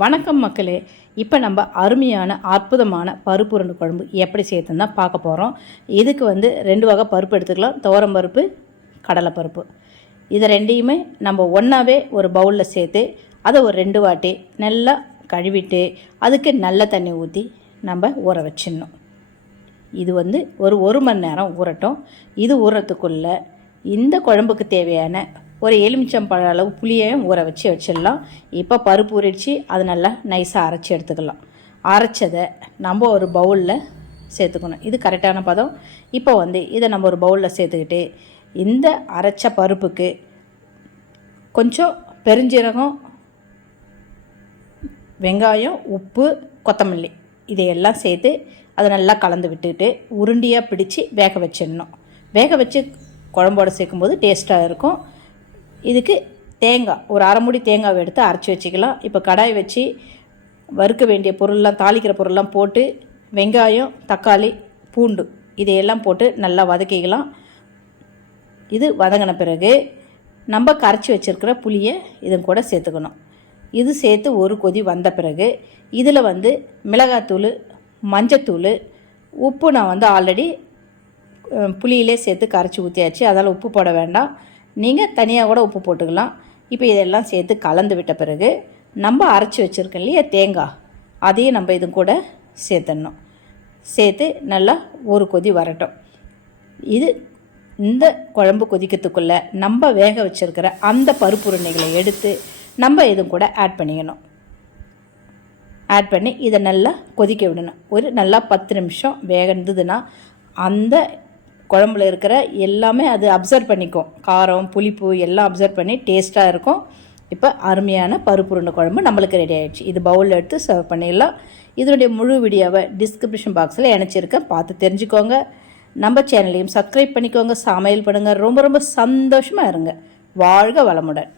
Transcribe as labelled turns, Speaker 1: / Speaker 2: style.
Speaker 1: வணக்கம் மக்களே. இப்போ நம்ம அருமையான அற்புதமான பருப்பு உருண்டை குழம்பு எப்படி செய்யறதுன்னு தான் பார்க்க போகிறோம் இதுக்கு வந்து ரெண்டு வகை பருப்பு எடுத்துக்கலாம். துவரம் பருப்பு கடலைப்பருப்பு. இதை ரெண்டையுமே நம்ம ஒன்றாவே ஒரு பவுலில் சேர்த்து அதை ஒரு ரெண்டு வாட்டி நல்லா கழுவிட்டு அதுக்கு நல்ல தண்ணி ஊற்றி நம்ம ஊற வச்சிடணும். இது வந்து ஒரு ஒரு மணி நேரம் ஊறட்டும். இது ஊறத்துக்குள்ளே இந்த குழம்புக்கு தேவையான ஒரு எலுமிச்சம்பழ அளவு புளியையும் ஊற வச்சு வச்சிடலாம். இப்போ பருப்பு உரிச்சு அது நல்லா நைஸாக அரைச்சி எடுத்துக்கலாம். அரைச்சதை நம்ம ஒரு பவுலில் சேர்த்துக்கணும். இது கரெக்டான பதம். இப்போ வந்து இதை நம்ம ஒரு பவுலில் சேர்த்துக்கிட்டு இந்த அரைச்ச பருப்புக்கு கொஞ்சம் பெருஞ்சீரகம் வெங்காயம் உப்பு கொத்தமல்லி இதையெல்லாம் சேர்த்து அதை நல்லா கலந்து விட்டுட்டு உருண்டியாக பிடிச்சி வேக வச்சிடணும். வேக வச்சு குழம்போட சேர்க்கும்போது டேஸ்ட்டாக இருக்கும். இதுக்கு தேங்காய் ஒரு அரைமுடி தேங்காவை எடுத்து அரைச்சி வச்சுக்கலாம். இப்போ கடாய் வச்சு வறுக்க வேண்டிய பொருள்லாம் தாளிக்கிற பொருள்லாம் போட்டு வெங்காயம் தக்காளி பூண்டு இதையெல்லாம் போட்டு நல்லா வதக்கிக்கலாம். இது வதங்கின பிறகு நம்ம கரைச்சி வச்சுருக்கிற புளியை இதன் கூட சேர்த்துக்கணும். இது சேர்த்து ஒரு கொதி வந்த பிறகு இதில் வந்து மிளகாத்தூள் மஞ்சத்தூள் உப்பு நான் வந்து ஆல்ரெடி புளியிலே சேர்த்து கரைச்சி ஊற்றியாச்சு அதால் உப்பு போட வேண்டாம். நீங்கள் தனியாக கூட உப்பு போட்டுக்கலாம். இப்போ இதெல்லாம் சேர்த்து கலந்து விட்ட பிறகு நம்ம அரைச்சி வச்சுருக்கோம் இல்லையா தேங்காய் அதையும் நம்ம இது கூட சேர்த்துடணும். சேர்த்து நல்லா ஒரு கொதி வரட்டும். இது இந்த குழம்பு கொதிக்கிறதுக்குள்ளே நம்ம வேக வச்சுருக்கிற அந்த பருப்புருண்ணிகளை எடுத்து நம்ம இதுவும் கூட ஆட் பண்ணிக்கணும். ஆட் பண்ணி இதை நல்லா கொதிக்க விடணும். ஒரு நல்லா பத்து நிமிஷம் வேக இருந்ததுன்னா அந்த குழம்புல இருக்கிற எல்லாமே அது அப்சர்வ் பண்ணிக்கும். காரம் புளிப்பு எல்லாம் அப்சர்வ் பண்ணி டேஸ்ட்டாக இருக்கும். இப்போ அருமையான பருப்பு உருண்டை குழம்பு நம்மளுக்கு ரெடி ஆகிடுச்சு இது பவுலில் எடுத்து சர்வ் பண்ணிடலாம். இதனுடைய முழு வீடியோவை டிஸ்கிரிப்ஷன் பாக்ஸில் இணைச்சிருக்கேன். பார்த்து தெரிஞ்சுக்கோங்க. நம்ம சேனலையும் சப்ஸ்கிரைப் பண்ணிக்கோங்க. சமையல் பண்ணுங்கள் ரொம்ப ரொம்ப சந்தோஷமாக இருங்க. வாழ்க வளமுடன்.